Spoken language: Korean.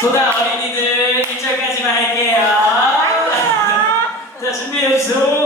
소다 어린이들 1절까지만 할게요. 자, 준비해 주세요.